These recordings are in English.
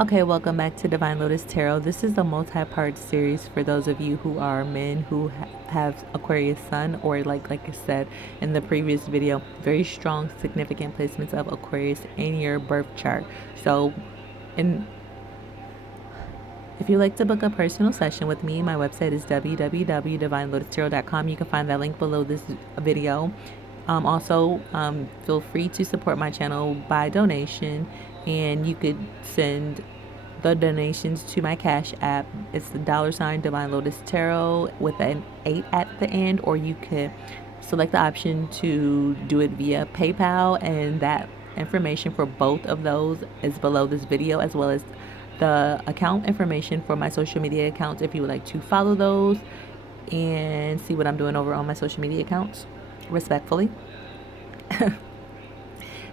Okay, welcome back to Divine Lotus Tarot. This is a multi-part series for those of you who are men who have Aquarius Sun, or like I said in the previous video, very strong significant placements of Aquarius in your birth chart. So, in if you'd like to book a personal session with me, my website is www.divinelotustarot.com. You can find that link below this video. Also, feel free to support my channel by donation, and you could send the donations to my Cash App. It's the $ Divine Lotus Tarot with an 8 at the end, or you could select the option to do it via PayPal, and that information for both of those is below this video, as well as the account information for my social media accounts if you would like to follow those and see what I'm doing over on my social media accounts, respectfully.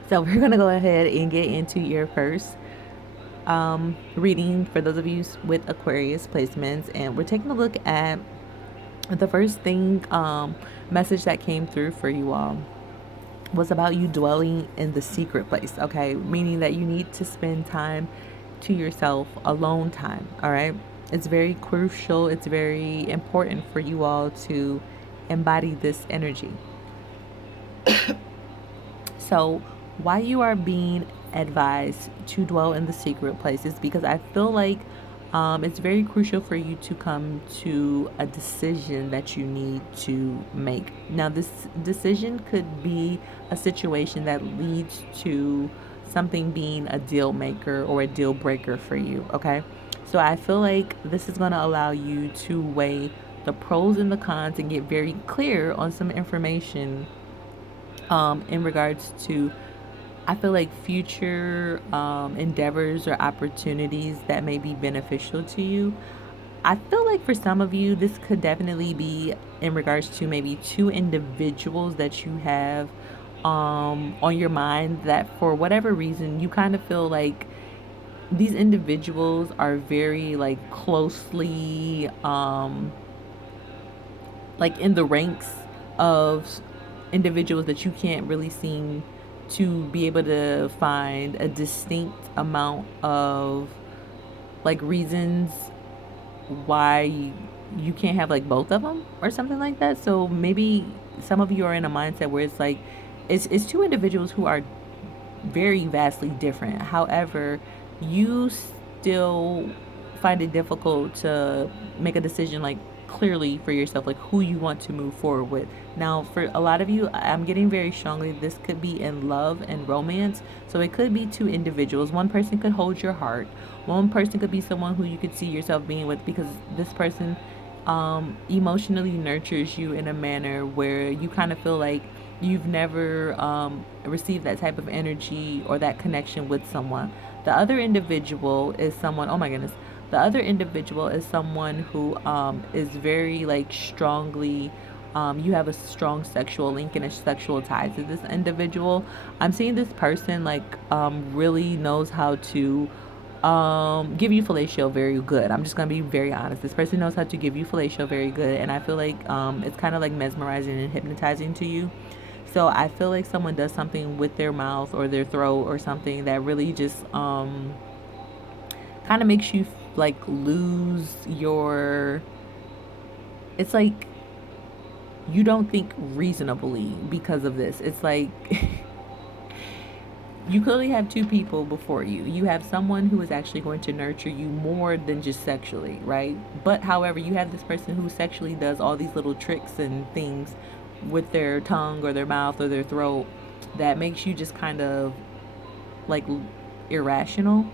So we're going to go ahead and get into your first reading for those of you with Aquarius placements, and we're taking a look at the first thing message that came through for you all was about you dwelling in the secret place. Okay, meaning that you need to spend time to yourself, alone time. All right, it's very crucial, it's very important for you all to embody this energy. So why you are being advised to dwell in the secret places, because I feel like it's very crucial for you to come to a decision that you need to make. Now, this decision could be a situation that leads to something being a deal maker or a deal breaker for you, okay? So I feel like this is going to allow you to weigh the pros and the cons and get very clear on some information in regards to, I feel like, future endeavors or opportunities that may be beneficial to you. I feel like for some of you, this could definitely be in regards to maybe two individuals that you have on your mind, that for whatever reason you kind of feel like these individuals are very like closely like in the ranks of individuals that you can't really seem to be able to find a distinct amount of like reasons why you can't have like both of them or something like that. So maybe some of you are in a mindset where it's like it's two individuals who are very vastly different. However, you still find it difficult to make a decision like clearly for yourself, like who you want to move forward with. Now, for a lot of you, I'm getting very strongly this could be in love and romance. So it could be two individuals. One person could hold your heart. One person could be someone who you could see yourself being with, because this person emotionally nurtures you in a manner where you kind of feel like you've never received that type of energy or that connection with someone. The other individual is someone, oh my goodness, the other individual is someone who is very like strongly, you have a strong sexual link and a sexual tie to this individual. I'm seeing this person like really knows how to give you fellatio very good. I'm just gonna be very honest. This person knows how to give you fellatio very good, and I feel like it's kind of like mesmerizing and hypnotizing to you. So I feel like someone does something with their mouth or their throat or something that really just kind of makes you like lose your, it's like you don't think reasonably because of this. It's like you clearly have two people before you. You have someone who is actually going to nurture you more than just sexually, right? But however, you have this person who sexually does all these little tricks and things with their tongue or their mouth or their throat that makes you just kind of like irrational.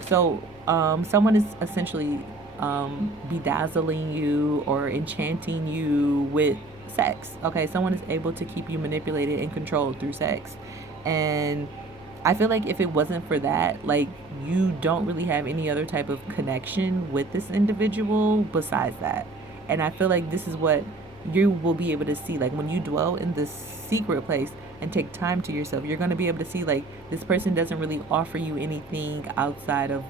So someone is essentially bedazzling you or enchanting you with sex. Okay, someone is able to keep you manipulated and controlled through sex. And I feel like if it wasn't for that, like, you don't really have any other type of connection with this individual besides that. And I feel like this is what you will be able to see. Like, when you dwell in this secret place and take time to yourself, you're going to be able to see, like, this person doesn't really offer you anything outside of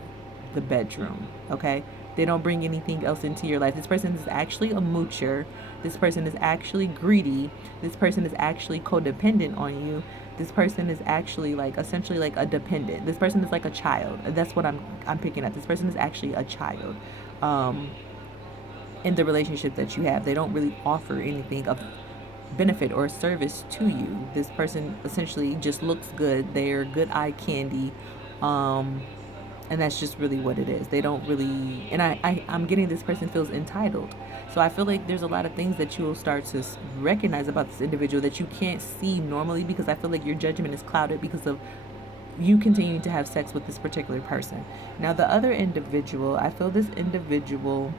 the bedroom, okay? They don't bring anything else into your life. This person is actually a moocher. This person is actually greedy. This person is actually codependent on you. this person is actually like essentially like a dependent. This person is like a child. That's what I'm picking up. This person is actually a child. Um, in the relationship that you have, they don't really offer anything of benefit or service to you. This person essentially just looks good. They're good eye candy. Um, and that's just really what it is. They don't really, and I'm getting this person feels entitled. So I feel like there's a lot of things that you will start to recognize about this individual that you can't see normally, because I feel like your judgment is clouded because of you continuing to have sex with this particular person. Now the other individual, I feel this individual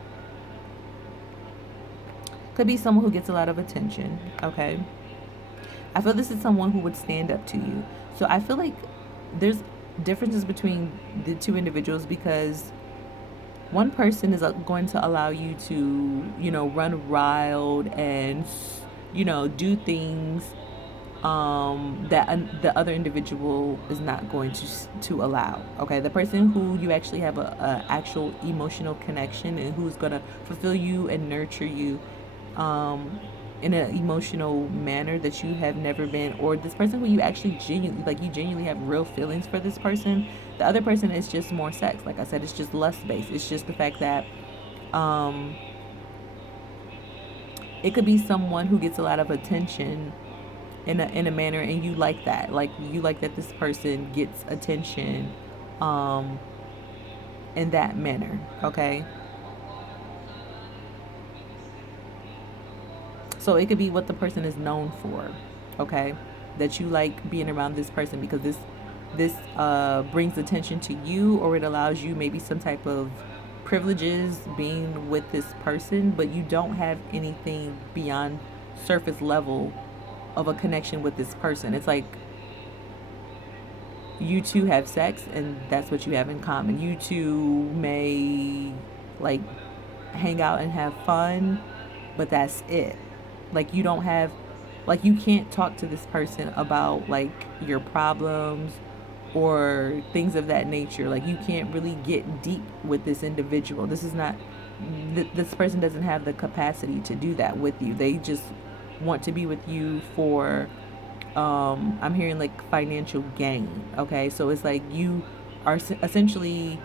could be someone who gets a lot of attention, okay? I feel this is someone who would stand up to you. So I feel like there's differences between the two individuals, because one person is going to allow you to, run wild and, do things that the other individual is not going to allow. Okay, the person who you actually have a actual emotional connection and who's gonna fulfill you and nurture you um, in an emotional manner that you have never been, or this person who you actually genuinely have real feelings for this person. The other person is just more sex. Like I said, it's just lust based. It's just the fact that um, it could be someone who gets a lot of attention in a manner, and you like that. Like you like that this person gets attention um, in that manner. Okay. So it could be what the person is known for, okay? That you like being around this person because this brings attention to you, or it allows you maybe some type of privileges being with this person, but you don't have anything beyond surface level of a connection with this person. It's like you two have sex and that's what you have in common. You two may like hang out and have fun, but that's it. Like you don't have, like you can't talk to this person about like your problems or things of that nature. Like you can't really get deep with this individual. This is not, this person doesn't have the capacity to do that with you. They just want to be with you for I'm hearing like financial gain. Okay, so it's like you are essentially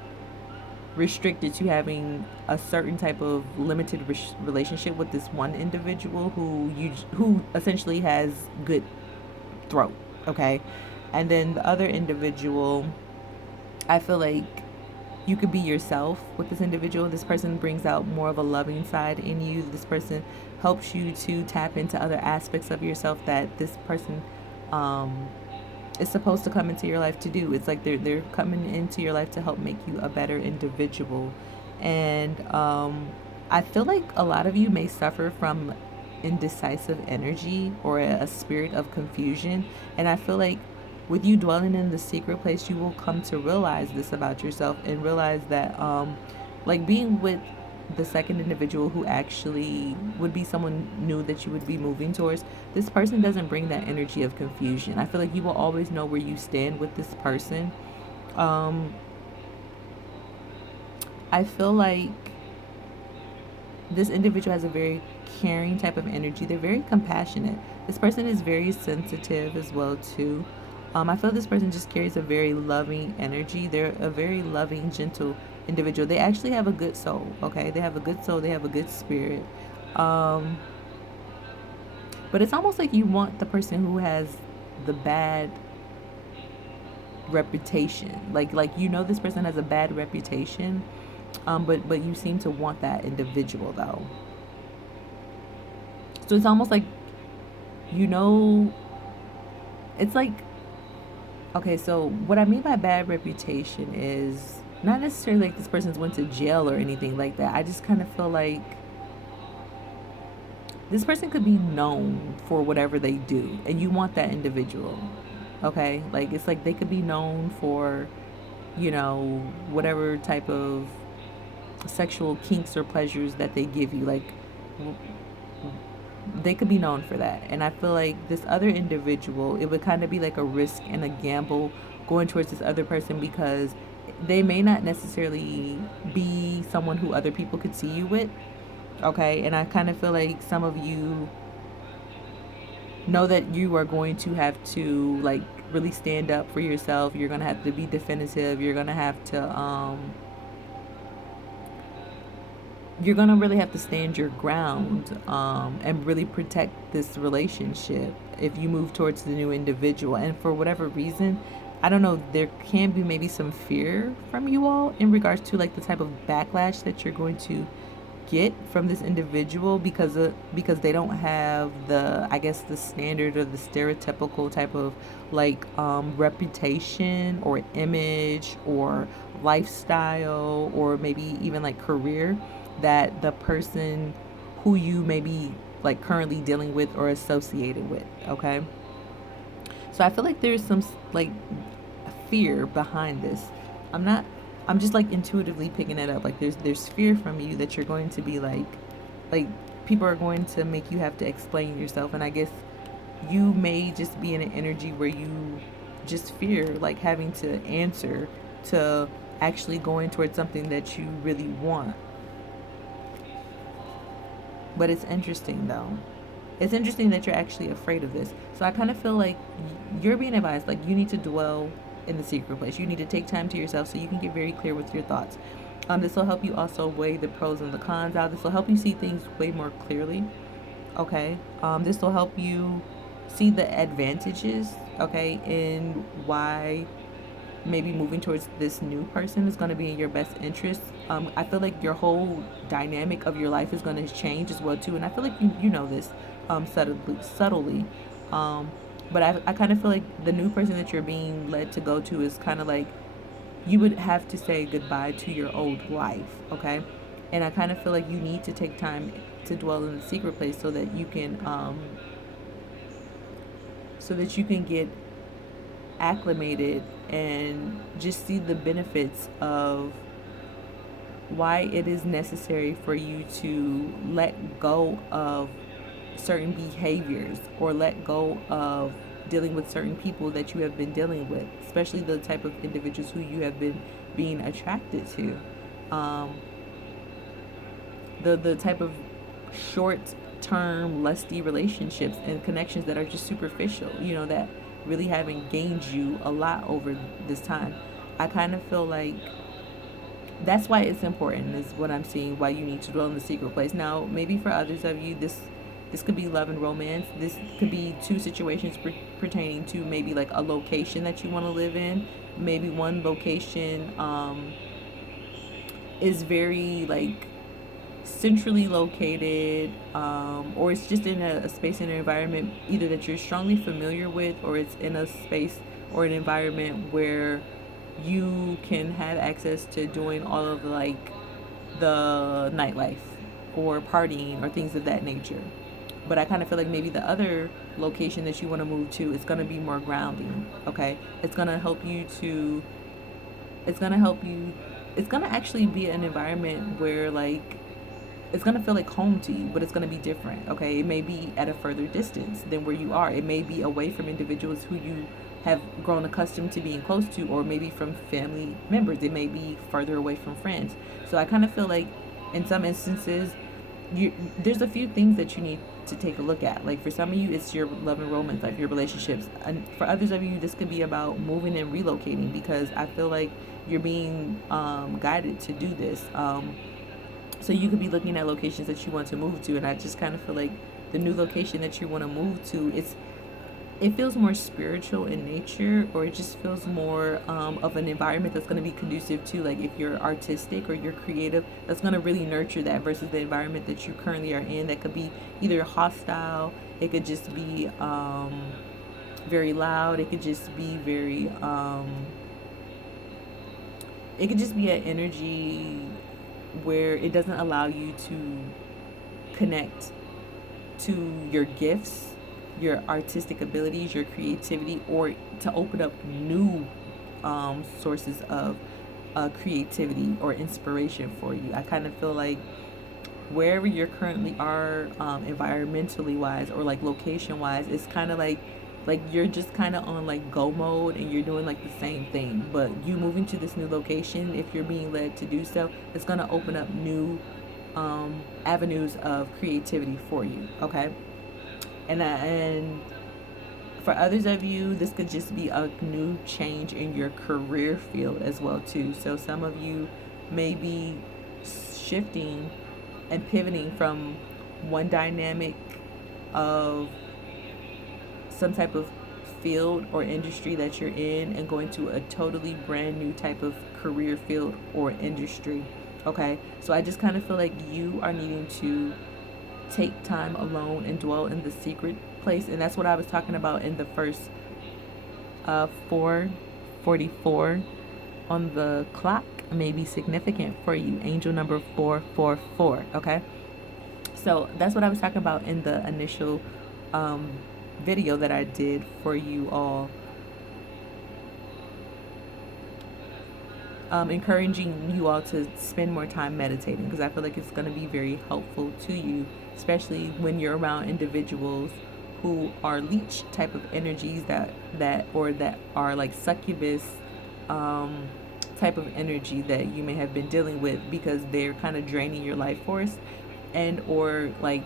restricted to having a certain type of limited relationship with this one individual who essentially has good throat. Okay, and then the other individual, I feel like you could be yourself with this individual. This person brings out more of a loving side in you. This person helps you to tap into other aspects of yourself that this person um, is supposed to come into your life to do. It's like they're coming into your life to help make you a better individual. And I feel like a lot of you may suffer from indecisive energy or a spirit of confusion. And I feel like with you dwelling in the secret place, you will come to realize this about yourself and realize that like being with the second individual who actually would be someone new that you would be moving towards, this person doesn't bring that energy of confusion. I feel like you will always know where you stand with this person. um I feel like this individual has a very caring type of energy. They're very compassionate. This person is very sensitive as well too. I feel this person just carries a very loving energy. They're a very loving, gentle individual. They actually have a good soul. Okay, they have a good soul. They have a good spirit. Um, but it's almost like you want the person who has the bad reputation. Like this person has a bad reputation. But you seem to want that individual though. So it's almost like you know. It's like, okay, so what I mean by bad reputation is not necessarily like this person's went to jail or anything like that. I just kind of feel like this person could be known for whatever they do, and you want that individual. Okay, like it's like they could be known for, whatever type of sexual kinks or pleasures that they give you. Like they could be known for that. And I feel like this other individual, it would kind of be like a risk and a gamble going towards this other person, because they may not necessarily be someone who other people could see you with. Okay, and I kind of feel like some of you know that you are going to have to like really stand up for yourself. You're gonna have to be definitive. You're gonna really have to stand your ground, and really protect this relationship if you move towards the new individual. And for whatever reason, I don't know, there can be maybe some fear from you all in regards to like the type of backlash that you're going to get from this individual because they don't have the, I guess, the standard or the stereotypical type of like reputation or image or lifestyle or maybe even like career that the person who you may be like currently dealing with or associated with. Okay, so I feel like there's some like fear behind this. I'm not I'm just like intuitively picking it up. Like there's fear from you that you're going to be like people are going to make you have to explain yourself, and I guess you may just be in an energy where you just fear like having to answer to actually going towards something that you really want. But it's interesting though. It's interesting that you're actually afraid of this. So I kind of feel like you're being advised, like you need to dwell in the secret place. You need to take time to yourself so you can get very clear with your thoughts. This will help you also weigh the pros and the cons out. This will help you see things way more clearly. Okay. This will help you see the advantages. Okay, in why maybe moving towards this new person is going to be in your best interest. I feel like your whole dynamic of your life is going to change as well too, and I feel like you know this subtly. Um, but I kind of feel like the new person that you're being led to go to is kind of like you would have to say goodbye to your old life, okay? And I kind of feel like you need to take time to dwell in the secret place so that you can get acclimated and just see the benefits of why it is necessary for you to let go of certain behaviors or let go of dealing with certain people that you have been dealing with, especially the type of individuals who you have been being attracted to. Um, the type of short term lusty relationships and connections that are just superficial, that really haven't gained you a lot over this time. I kind of feel like that's why it's important, is what I'm seeing, why you need to dwell in the secret place. Now maybe for others of you, this could be love and romance. This could be two situations pertaining to maybe like a location that you want to live in. Maybe one location is very like centrally located, or it's just in a space and an environment either that you're strongly familiar with, or it's in a space or an environment where you can have access to doing all of like the nightlife or partying or things of that nature. But I kind of feel like maybe the other location that you want to move to is going to be more grounding. Okay, it's going to help you to it's going to help you it's going to actually be an environment where like it's going to feel like home to you, but it's going to be different. Okay, it may be at a further distance than where you are. It may be away from individuals who you have grown accustomed to being close to, or maybe from family members. It may be further away from friends. So I kind of feel like in some instances there's a few things that you need to take a look at. Like for some of you, it's your love and romance life, your relationships, and for others of you, this could be about moving and relocating, because I feel like you're being guided to do this. So you could be looking at locations that you want to move to, and I just kind of feel like the new location that you want to move to, it feels more spiritual in nature, or it just feels more of an environment that's going to be conducive to, like, if you're artistic or you're creative, that's going to really nurture that, versus the environment that you currently are in that could be either hostile, it could just be very loud, it could just be very it could just be an energy where it doesn't allow you to connect to your gifts, your artistic abilities, your creativity, or to open up new sources of creativity or inspiration for you. I kind of feel like wherever you currently are, environmentally wise or like location wise, it's kind of like you're just kind of on like go mode, and you're doing like the same thing. But you moving to this new location, if you're being led to do so, it's going to open up new avenues of creativity for you. Okay, and For others of you, this could just be a new change in your career field as well too. So some of you may be shifting and pivoting from one dynamic of some type of field or industry that you're in and going to a totally brand new type of career field or industry. Okay, so I just kind of feel like you are needing to take time alone and dwell in the secret place, and that's what I was talking about in the first 444 on the clock may be significant for you. Angel number 444. Okay, so that's what I was talking about in the initial um, video that I did for you all, encouraging you all to spend more time meditating because I feel like it's going to be very helpful to you, especially when you're around individuals who are leech type of energies that are like succubus um, type of energy that you may have been dealing with because they're kind of draining your life force and or like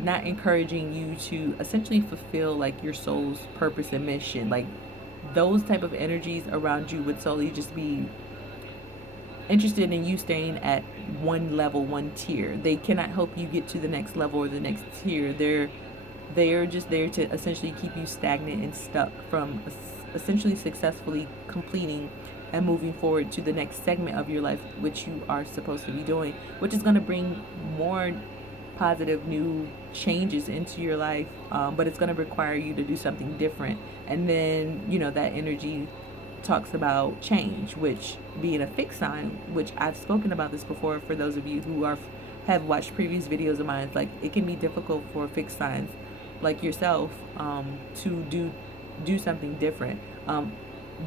not encouraging you to essentially fulfill like your soul's purpose and mission. Like those type of energies around you would solely just be interested in you staying at one level, one tier. They cannot help you get to the next level or the next tier. They're just there to essentially keep you stagnant and stuck from essentially successfully completing and moving forward to the next segment of your life, which you are supposed to be doing, which is going to bring more positive new changes into your life, but it's going to require you to do something different. And then that energy talks about change, which being a fixed sign, which I've spoken about this before for those of you who have watched previous videos of mine. It's like it can be difficult for fixed signs like yourself to do something different,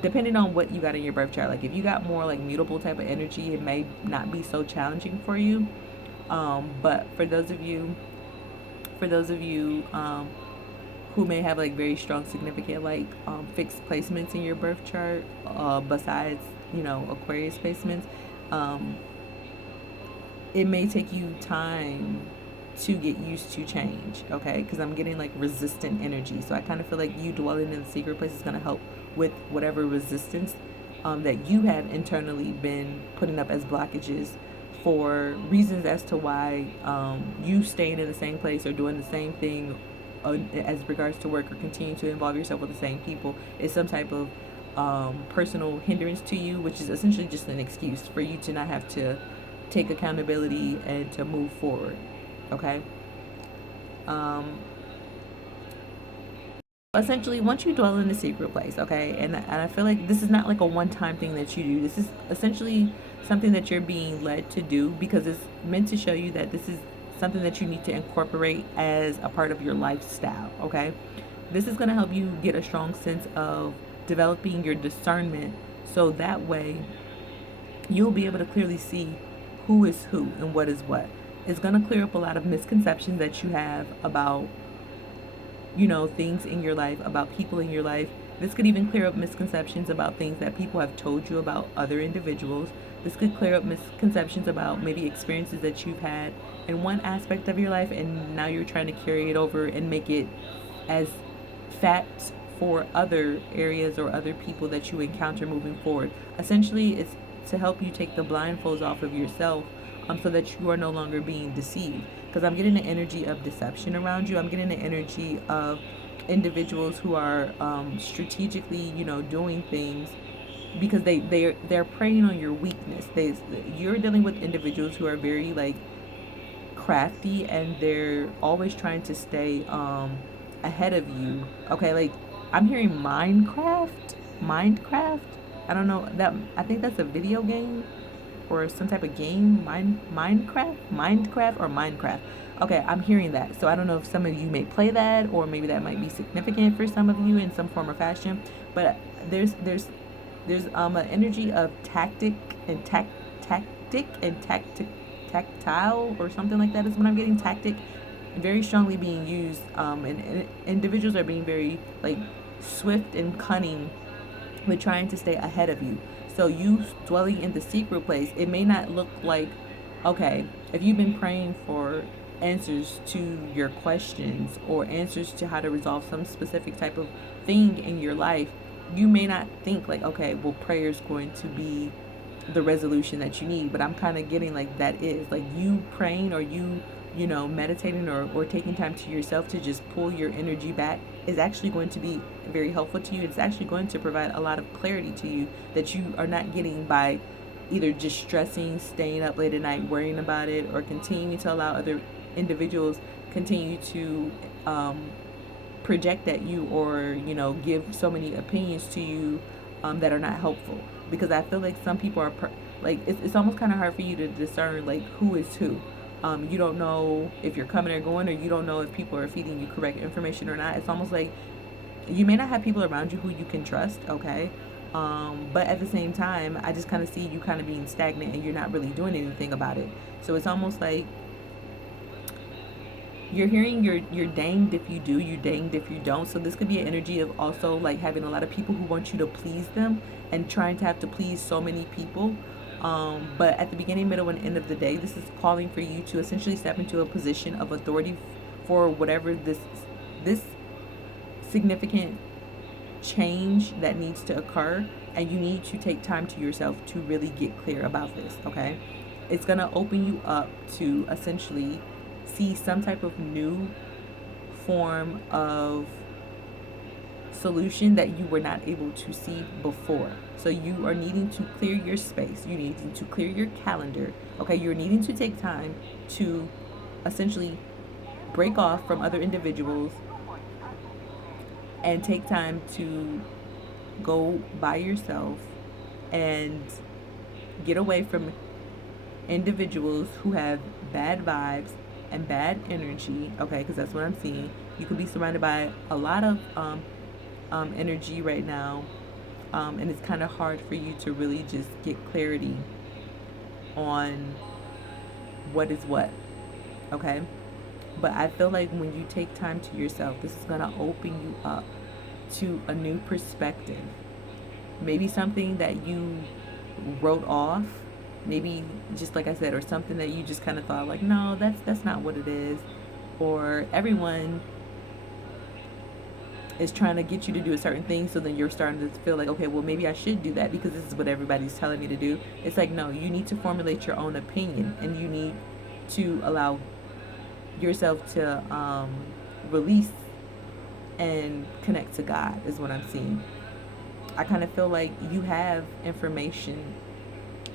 depending on what you got in your birth chart. Like if you got more like mutable type of energy, it may not be so challenging for you. But for those of you who may have like very strong significant like fixed placements in your birth chart, besides Aquarius placements, it may take you time to get used to change. Okay, because I'm getting like resistant energy, so I kind of feel like you dwelling in the secret place is going to help with whatever resistance that you have internally been putting up as blockages for reasons as to why you staying in the same place or doing the same thing as regards to work or continue to involve yourself with the same people is some type of personal hindrance to you, which is essentially just an excuse for you to not have to take accountability and to move forward. Okay. Essentially, once you dwell in the secret place, okay, and I feel like this is not like a one-time thing that you do. This is essentially something that you're being led to do because it's meant to show you that this is something that you need to incorporate as a part of your lifestyle. Okay, this is going to help you get a strong sense of developing your discernment, so that way you'll be able to clearly see who is who and what is what. It's going to clear up a lot of misconceptions that you have about things in your life, about people in your life. This could even clear up misconceptions about things that people have told you about other individuals. This could clear up misconceptions about maybe experiences that you've had in one aspect of your life and now you're trying to carry it over and make it as facts for other areas or other people that you encounter moving forward. Essentially, it's to help you take the blindfolds off of yourself, so that you are no longer being deceived. Because I'm getting the energy of deception around you. I'm getting the energy of individuals who are strategically, doing things because they're preying on your weakness. You're dealing with individuals who are very like crafty and they're always trying to stay ahead of you. Okay, like I'm hearing Minecraft. I don't know that. I think that's a video game or some type of game. Minecraft. Okay, I'm hearing that. So I don't know if some of you may play that, or maybe that might be significant for some of you in some form or fashion. But there's an energy of tactic and tactile or something like that is what I'm getting. Tactic very strongly being used, and individuals are being very like swift and cunning with trying to stay ahead of you. So you dwelling in the secret place, it may not look like, okay, if you've been praying for answers to your questions or answers to how to resolve some specific type of thing in your life, you may not think like, okay, well, prayer is going to be the resolution that you need. But I'm kind of getting like that is like you praying, or you know, meditating, or taking time to yourself to just pull your energy back is actually going to be very helpful to you. It's actually going to provide a lot of clarity to you that you are not getting by either just stressing, staying up late at night, worrying about it, or continuing to allow other individuals continue to project at you, or you know, give so many opinions to you that are not helpful. Because I feel like some people are like it's almost kind of hard for you to discern like who is who. You don't know if you're coming or going, or you don't know if people are feeding you correct information or not. It's almost like you may not have people around you who you can trust, okay? But at the same time, I just kind of see you kind of being stagnant and you're not really doing anything about it. So it's almost like you're hearing you're danged if you do, you're danged if you don't. So this could be an energy of also like having a lot of people who want you to please them and trying to have to please so many people. But at the beginning, middle, and end of the day, this is calling for you to essentially step into a position of authority for whatever this significant change that needs to occur, and you need to take time to yourself to really get clear about this, okay? It's going to open you up to essentially see some type of new form of solution that you were not able to see before. So you are needing to clear your space. You need to clear your calendar. Okay, you're needing to take time to essentially break off from other individuals and take time to go by yourself and get away from individuals who have bad vibes and bad energy, okay? Because that's what I'm seeing. You could be surrounded by a lot of energy right now, and it's kind of hard for you to really just get clarity on what is what, okay? But I feel like when you take time to yourself, this is going to open you up to a new perspective. Maybe something that you wrote off, maybe just like I said, or something that you just kind of thought like, no, that's not what it is. Or everyone is trying to get you to do a certain thing, so then you're starting to feel like, okay, well, maybe I should do that because this is what everybody's telling me to do. It's like, no, you need to formulate your own opinion, and you need to allow yourself to release and connect to God, is what I'm seeing. I kind of feel like you have information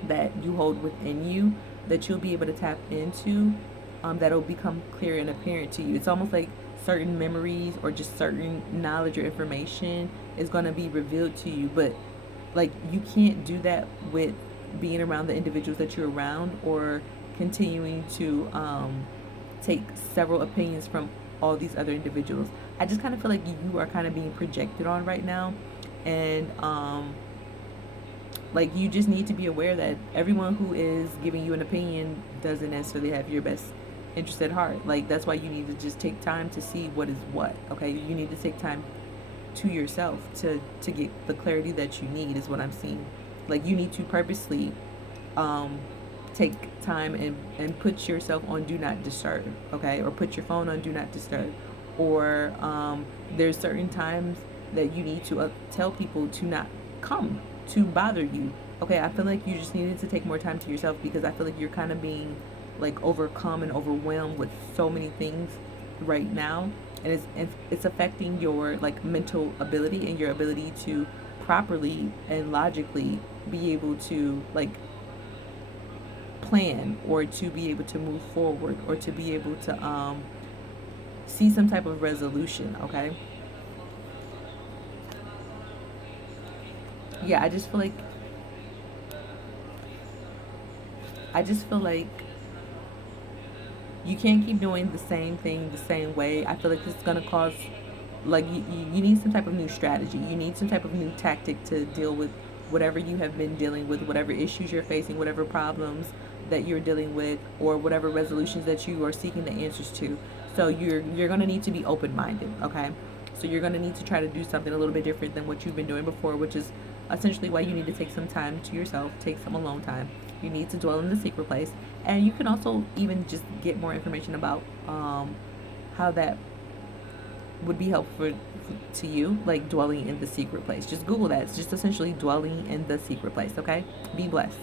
that you hold within you that you'll be able to tap into, that'll become clear and apparent to you. It's almost like certain memories or just certain knowledge or information is going to be revealed to you, but like you can't do that with being around the individuals that you're around, or continuing to take several opinions from all these other individuals. I just kind of feel like you are kind of being projected on right now, and like you just need to be aware that everyone who is giving you an opinion doesn't necessarily have your best interest at heart. Like that's why you need to just take time to see what is what, okay? You need to take time to yourself to get the clarity that you need, is what I'm seeing. Like you need to purposely take time and put yourself on do not disturb, okay? Or put your phone on do not disturb. Or there's certain times that you need to tell people to not come to bother you, okay? I feel like you just needed to take more time to yourself, because I feel like you're kind of being like overcome and overwhelmed with so many things right now, and it's affecting your like mental ability and your ability to properly and logically be able to like plan, or to be able to move forward, or to be able to see some type of resolution, okay? Yeah, I just feel like you can't keep doing the same thing the same way. I feel like this is going to cause, like, you need some type of new strategy. You need some type of new tactic to deal with whatever you have been dealing with, whatever issues you're facing, whatever problems that you're dealing with, or whatever resolutions that you are seeking the answers to. So you're going to need to be open-minded, okay? So you're going to need to try to do something a little bit different than what you've been doing before, which is essentially why you need to take some time to yourself, take some alone time, You need to dwell in the secret place. And you can also even just get more information about how that would be helpful to you, like dwelling in the secret place. Just Google that. It's just essentially dwelling in the secret place, okay? Be blessed.